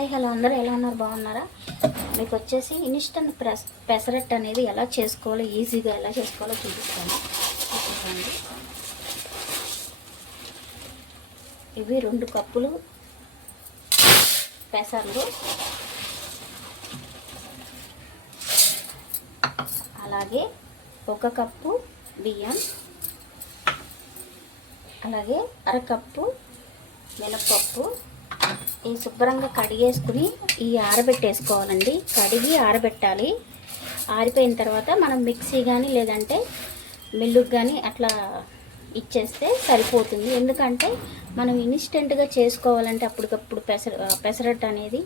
Hi hello అందరూ ఎలా ఉన్నారు? బాగున్నారా? మీకు వచ్చేసి ఇన్స్టంట్ ప్రెస్ పెసరట్ అనేది ఎలా చేసుకోవాలో ఈజీగా ఎలా చేసుకోవాలో చూపిస్తాను. ఇవి రెండు కప్పులు పెసర్లు. అలాగే ఒక కప్పు బియ్యం. అలాగే అరకప్పు మినపప్పు ఈ శుభ్రంగా కడిగేసుకుని ఈ ఆరబెట్టేసుకోవాలండి. కడిగి ఆరబెట్టాలి. ఆరిపోయిన తర్వాత మనం మిక్సీ కానీ లేదంటే మిల్లుకి కానీ అట్లా ఇచ్చేస్తే సరిపోతుంది. ఎందుకంటే మనం ఇన్స్టెంట్గా చేసుకోవాలంటే అప్పటికప్పుడు పెసర పెసరట్టు అనేది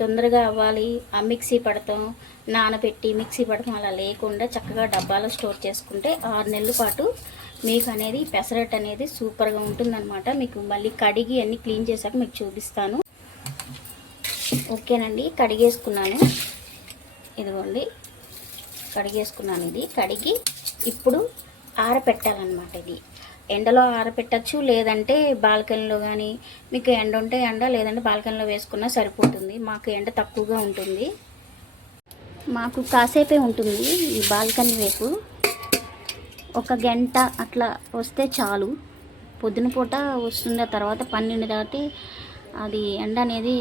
తొందరగా అవ్వాలి. ఆ మిక్సీ పడతాం నానబెట్టి మిక్సీ పడటం అలా లేకుండా చక్కగా డబ్బాలో స్టోర్ చేసుకుంటే ఆరు నెలల పాటు మీకు అనేది పెసరట్ అనేది సూపర్గా ఉంటుందన్నమాట. మీకు మళ్ళీ కడిగి అన్నీ క్లీన్ చేశాక మీకు చూపిస్తాను. ఓకేనండి కడిగేసుకున్నాను. ఇదిగోండి కడిగేసుకున్నాను ఇది. కడిగి ఇప్పుడు ఆరపెట్టాలన్నమాట ఇది. ఎండలో ఆరపెట్టచ్చు లేదంటే బాల్కనీలో కానీ మీకు ఎండ ఉంటే ఎండ లేదంటే బాల్కనీలో వేసుకున్నా సరిపోతుంది. మాకు ఎండ తక్కువగా ఉంటుంది. మాకు కాసేపే ఉంటుంది ఈ బాల్కనీ వైపు. ఒక గంట అట్లా వస్తే చాలు. పొద్దున పూట వస్తుంది తర్వాత పన్నెండు దాటి అది ఎండ అనేది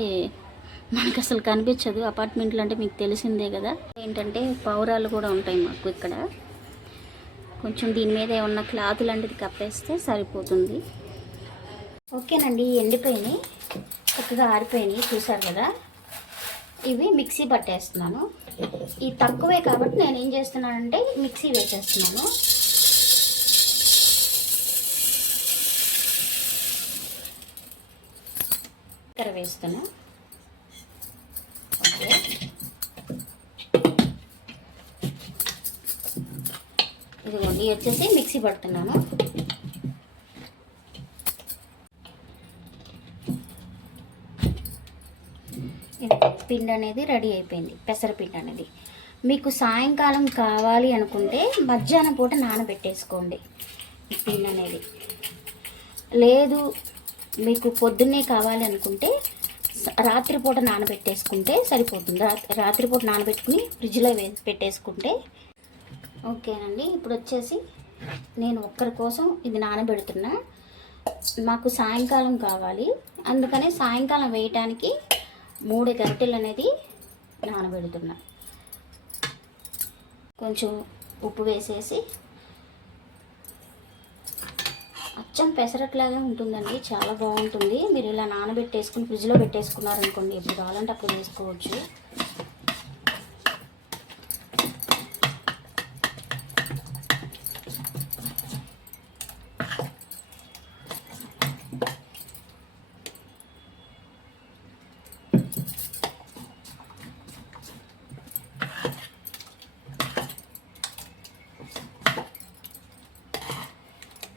మనకు అసలు కనిపించదు. అపార్ట్మెంట్లు అంటే మీకు తెలిసిందే కదా. ఏంటంటే పౌరాలు కూడా ఉంటాయి మాకు ఇక్కడ. కొంచెం దీని మీద ఏమన్నా క్లాత్ లాంటిది కప్పేస్తే సరిపోతుంది. ఓకేనండి ఎండిపోయినాయి. చక్కగా ఆరిపోయినాయి చూసారు కదా. ఇవి మిక్సీ పట్టేస్తున్నాను. ఇది తక్కువే కాబట్టి నేను ఏం చేస్తున్నానంటే మిక్సీ వేసేస్తున్నాను. ఇక్కడ ఇది ఇవి వచ్చేసి మిక్సీ పడుతున్నాను. పిండి అనేది రెడీ అయిపోయింది పెసరపిండి అనేది. మీకు సాయంకాలం కావాలి అనుకుంటే మధ్యాహ్నం పూట నానబెట్టేసుకోండి పిండి అనేది. లేదు మీకు పొద్దున్నే కావాలి అనుకుంటే రాత్రిపూట నానబెట్టేసుకుంటే సరిపోతుంది. రాత్రిపూట నానబెట్టుకుని ఫ్రిడ్జ్లో పెట్టేసుకుంటే ఓకేనండి ఇప్పుడు వచ్చేసి నేను ఒక్కరి కోసం ఇది నానబెడుతున్నా. మాకు సాయంకాలం కావాలి. అందుకనే సాయంకాలం వేయటానికి మూడు గంటలు అనేది నానబెడుతున్నా. కొంచెం ఉప్పు వేసేసి అచ్చం పెసరట్లాగే ఉంటుందండి చాలా బాగుంటుంది. మీరు ఇలా నానబెట్టేసుకుని ఫ్రిడ్జ్లో పెట్టేసుకున్నారనుకోండి ఎప్పుడు కావాలంటే అప్పుడు వేసుకోవచ్చు.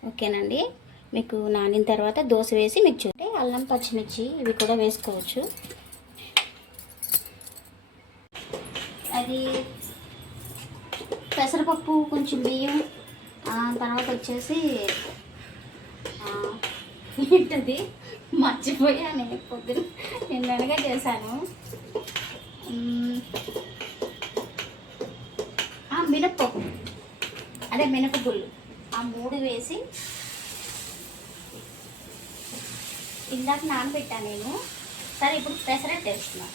ఓకేనండి. మీకు నానిన తర్వాత దోశ వేసి మీకు చూడండి అల్లం పచ్చిమిర్చి ఇవి కూడా వేసుకోవచ్చు. అది పెసరపప్పు కొంచెం బియ్యం తర్వాత వచ్చేసి ఏంటది? మర్చిపోయాను పొద్దున. నిన్ననగా చేశాను. మినప్పప్పు. అదే మినపగుళ్ళు. మూడు వేసి ఇందాక నానబెట్టాను నేను. సరే ఇప్పుడు పెసరట్టు వేస్తున్నా.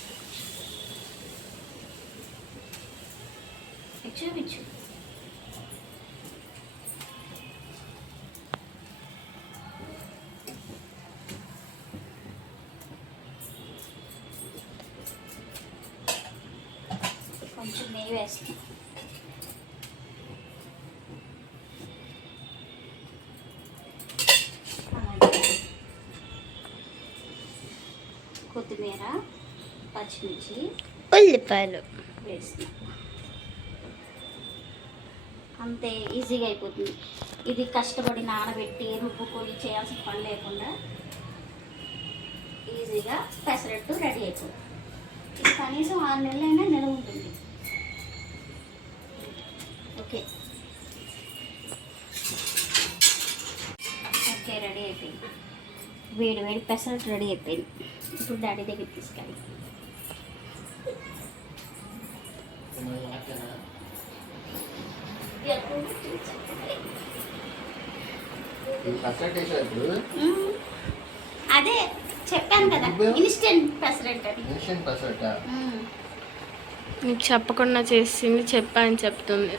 చూపించు. కొంచెం నెయ్యి వేస్తాను అలాగే కొత్తిమీర పచ్చిమిర్చి ఉల్లిపాయలు. వేసిన అంతే ఈజీగా అయిపోతుంది. ఇది కష్టపడి నానబెట్టి రుబ్బుకొని చేయాల్సిన పని లేకుండా ఈజీగా పెసరట్టు రెడీ అయిపోతుంది. ఇది కనీసం ఆరు నెలలైనా వేడి వేడి పెసరట్ రెడీ అయిపోయింది. ఇప్పుడు డాడీ దగ్గర తీసుకెళ్ళి. అదే చెప్పాను కదా ఇన్స్టెంట్ పెసరట్ అది. నీకు చెప్పకుండా చేసింది చెప్పా అని చెప్తుంది.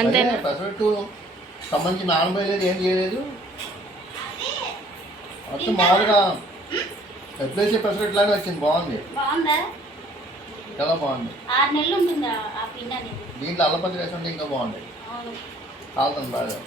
అంతేనా? పెసరట్టు సంబంధించి నానబోయలేదు ఏం చేయలేదు? మొత్తం మామూలుగా ఎప్పుడేసే పచ్చడిలానే వచ్చింది బాగుంది. బాగుందా? చాలా బాగుంది. ఆరు నెలలు ఉంటుంది ఆ- ఆ పిండి అనేది? దీంట్లో అల్లపచ్చడి వేసుకుంటే ఇంకా బాగుంది. కాలుతుంది బాగా.